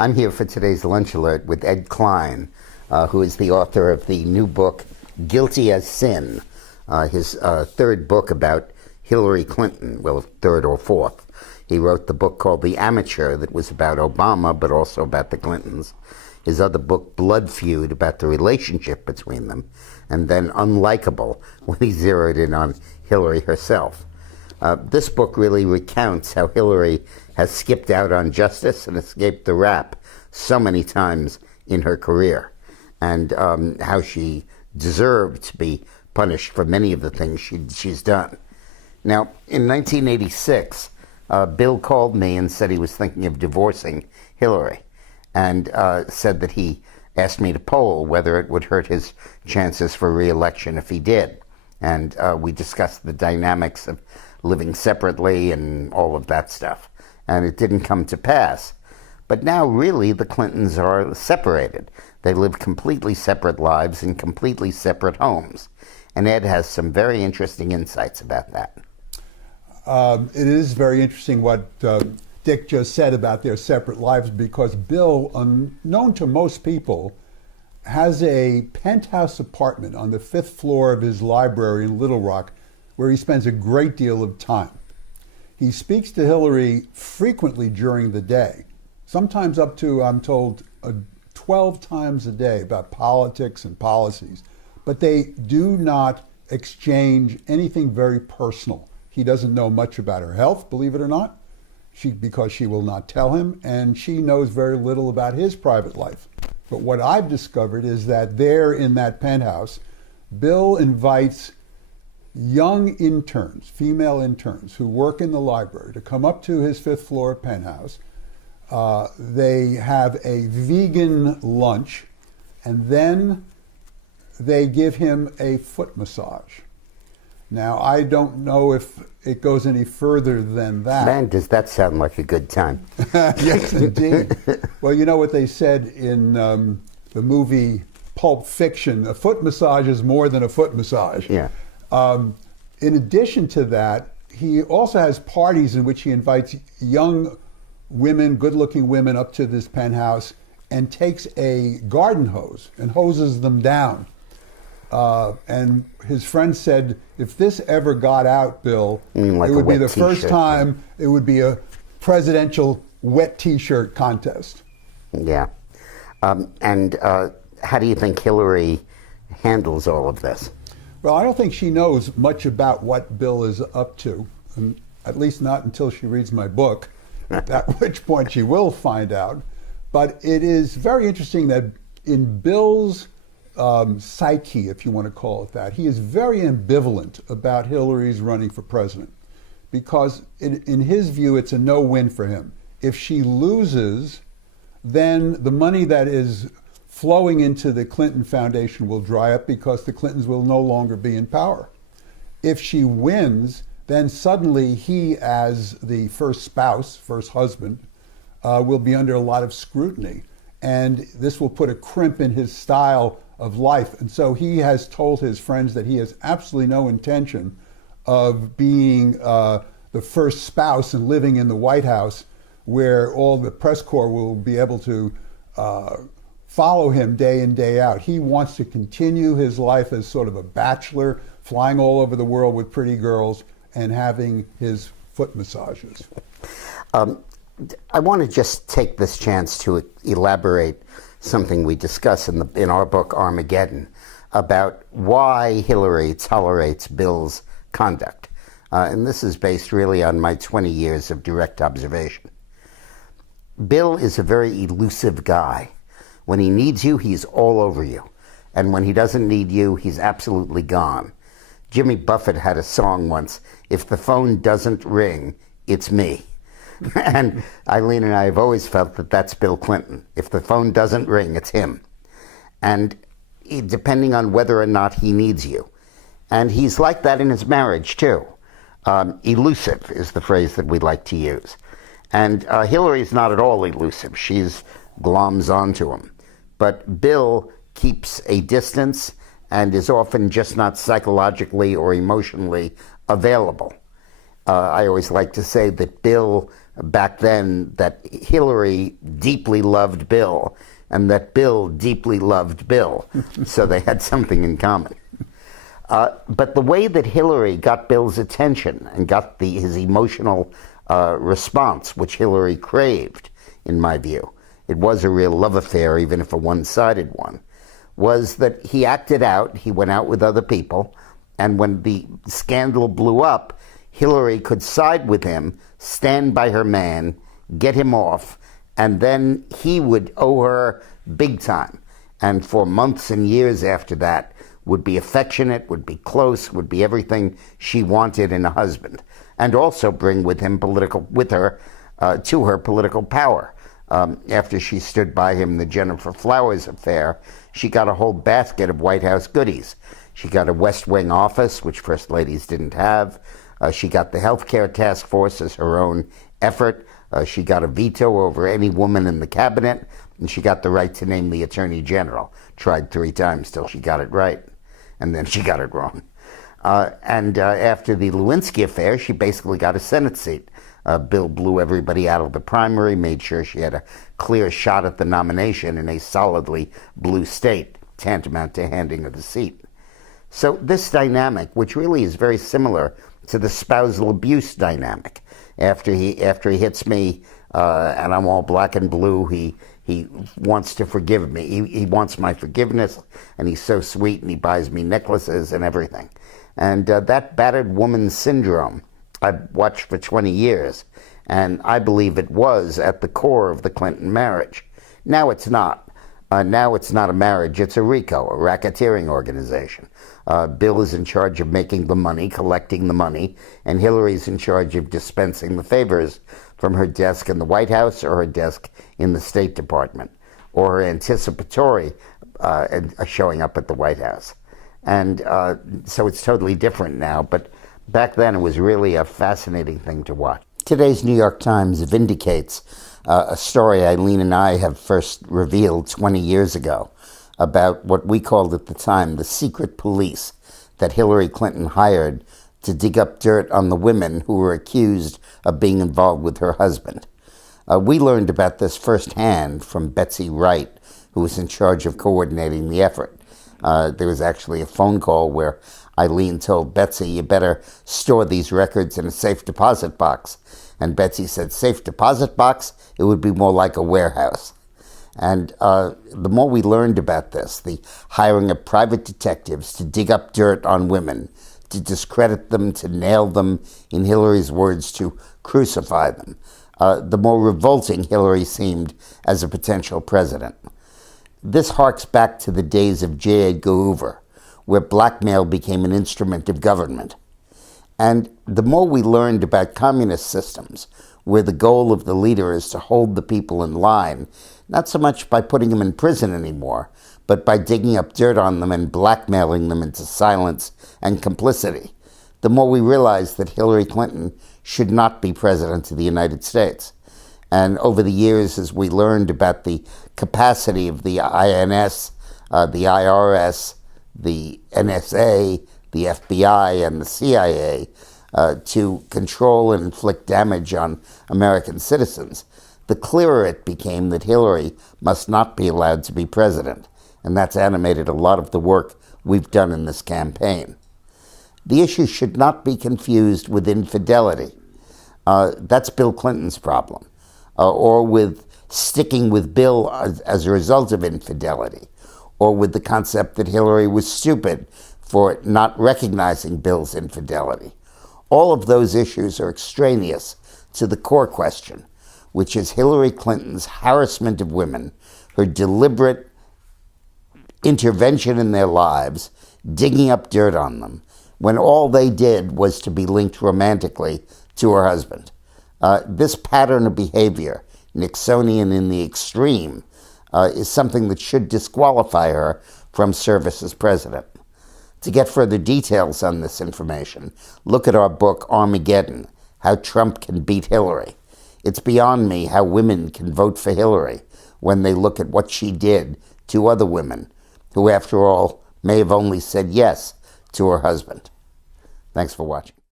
I'm here for today's Lunch Alert with Ed Klein, who is the author of the new book, Guilty as Sin, his third book about Hillary Clinton, well, third or fourth. He wrote the book called The Amateur that was about Obama, but also about the Clintons. His other book, Blood Feud, about the relationship between them, and then Unlikable, when he zeroed in on Hillary herself. This book really recounts how Hillary has skipped out on justice and escaped the rap so many times in her career, and how she deserved to be punished for many of the things she's done. Now, in 1986, Bill called me and said he was thinking of divorcing Hillary, and said that he asked me to poll whether it would hurt his chances for re-election if he did. And we discussed the dynamics of living separately and all of that stuff. And it didn't come to pass. But now, really, the Clintons are separated. They live completely separate lives in completely separate homes. And Ed has some very interesting insights about that. It is very interesting what Dick just said about their separate lives, because Bill, unknown to most people, has a penthouse apartment on the 5th floor of his library in Little Rock, where he spends a great deal of time. He speaks to Hillary frequently during the day, sometimes up to, I'm told, 12 times a day about politics and policies, but they do not exchange anything very personal. He doesn't know much about her health, believe it or not, because she will not tell him, and she knows very little about his private life. But what I've discovered is that there in that penthouse, Bill invites young interns, female interns who work in the library, to come up to his 5th floor penthouse. They have a vegan lunch, and then they give him a foot massage. Now, I don't know if it goes any further than that. Man, does that sound like a good time. Yes, indeed. Well, you know what they said in the movie Pulp Fiction, a foot massage is more than a foot massage. Yeah. In addition to that, he also has parties in which he invites young women, good-looking women, up to this penthouse and takes a garden hose and hoses them down. And his friend said, if this ever got out, Bill, like it would be the t-shirt first time it would be a presidential wet T-shirt contest. Yeah. And how do you think Hillary handles all of this? Well, I don't think she knows much about what Bill is up to, and at least not until she reads my book, at which point she will find out. But it is very interesting that in Bill's psyche, if you want to call it that, he is very ambivalent about Hillary's running for president, because in his view, it's a no-win for him. If she loses, then the money that is flowing into the Clinton Foundation will dry up because the Clintons will no longer be in power. If she wins, then suddenly he, as the first spouse, first husband, will be under a lot of scrutiny. And this will put a crimp in his style of life. And so he has told his friends that he has absolutely no intention of being the first spouse and living in the White House, where all the press corps will be able to follow him day in, day out. He wants to continue his life as sort of a bachelor, flying all over the world with pretty girls and having his foot massages. I want to just take this chance to elaborate something we discuss in our book, Armageddon, about why Hillary tolerates Bill's conduct. And this is based really on my 20 years of direct observation. Bill is a very elusive guy. When he needs you, he's all over you. And when he doesn't need you, he's absolutely gone. Jimmy Buffett had a song once, "If the phone doesn't ring, it's me." And Eileen and I have always felt that that's Bill Clinton. If the phone doesn't ring, it's him. And depending on whether or not he needs you. And he's like that in his marriage, too. Elusive is the phrase that we like to use. And Hillary's not at all elusive. She's gloms onto him. But Bill keeps a distance and is often just not psychologically or emotionally available. I always like to say that Bill back then that Hillary deeply loved Bill and that Bill deeply loved Bill. So they had something in common. But the way that Hillary got Bill's attention and got his emotional response, which Hillary craved, in my view, it was a real love affair, even if a one-sided one, was that he acted out, he went out with other people, and when the scandal blew up, Hillary could side with him, stand by her man, get him off, and then he would owe her big time. And for months and years after that, would be affectionate, would be close, would be everything she wanted in a husband, and also bring with her to her political power. After she stood by him in the Jennifer Flowers affair, she got a whole basket of White House goodies. She got a West Wing office, which First Ladies didn't have. She got the health care task force as her own effort. She got a veto over any woman in the cabinet, and she got the right to name the Attorney General. Tried 3 times till she got it right, and then she got it wrong. After the Lewinsky affair, she basically got a Senate seat. Bill blew everybody out of the primary, made sure she had a clear shot at the nomination in a solidly blue state, tantamount to handing her the seat. So this dynamic, which really is very similar to the spousal abuse dynamic, after he hits me and I'm all black and blue, he wants to forgive me. He wants my forgiveness, and he's so sweet, and he buys me necklaces and everything. And that battered woman syndrome I've watched for 20 years, and I believe it was at the core of the Clinton marriage. Now it's not. Now it's not a marriage, it's a RICO, a racketeering organization. Bill is in charge of making the money, collecting the money, and Hillary's in charge of dispensing the favors from her desk in the White House or her desk in the State Department, or her anticipatory showing up at the White House. And so it's totally different now, but back then it was really a fascinating thing to watch. Today's New York Times vindicates a story Eileen and I have first revealed 20 years ago about what we called at the time the secret police that Hillary Clinton hired to dig up dirt on the women who were accused of being involved with her husband. We learned about this firsthand from Betsy Wright, who was in charge of coordinating the effort. There was actually a phone call where Eileen told Betsy, "You better store these records in a safe deposit box." And Betsy said, "Safe deposit box? It would be more like a warehouse." And the more we learned about this, the hiring of private detectives to dig up dirt on women, to discredit them, to nail them, in Hillary's words, to crucify them, the more revolting Hillary seemed as a potential president. This harks back to the days of J. Edgar Hoover, where blackmail became an instrument of government. And the more we learned about communist systems, where the goal of the leader is to hold the people in line, not so much by putting them in prison anymore, but by digging up dirt on them and blackmailing them into silence and complicity, the more we realized that Hillary Clinton should not be president of the United States. And over the years, as we learned about the capacity of the INS, the IRS, the NSA, the FBI, and the CIA to control and inflict damage on American citizens, the clearer it became that Hillary must not be allowed to be president. And that's animated a lot of the work we've done in this campaign. The issue should not be confused with infidelity. That's Bill Clinton's problem. Or with sticking with Bill as a result of infidelity, or with the concept that Hillary was stupid for not recognizing Bill's infidelity. All of those issues are extraneous to the core question, which is Hillary Clinton's harassment of women, her deliberate intervention in their lives, digging up dirt on them, when all they did was to be linked romantically to her husband. This pattern of behavior, Nixonian in the extreme, is something that should disqualify her from service as president. To get further details on this information, look at our book, Armageddon, How Trump Can Beat Hillary. It's beyond me how women can vote for Hillary when they look at what she did to other women who, after all, may have only said yes to her husband. Thanks for watching.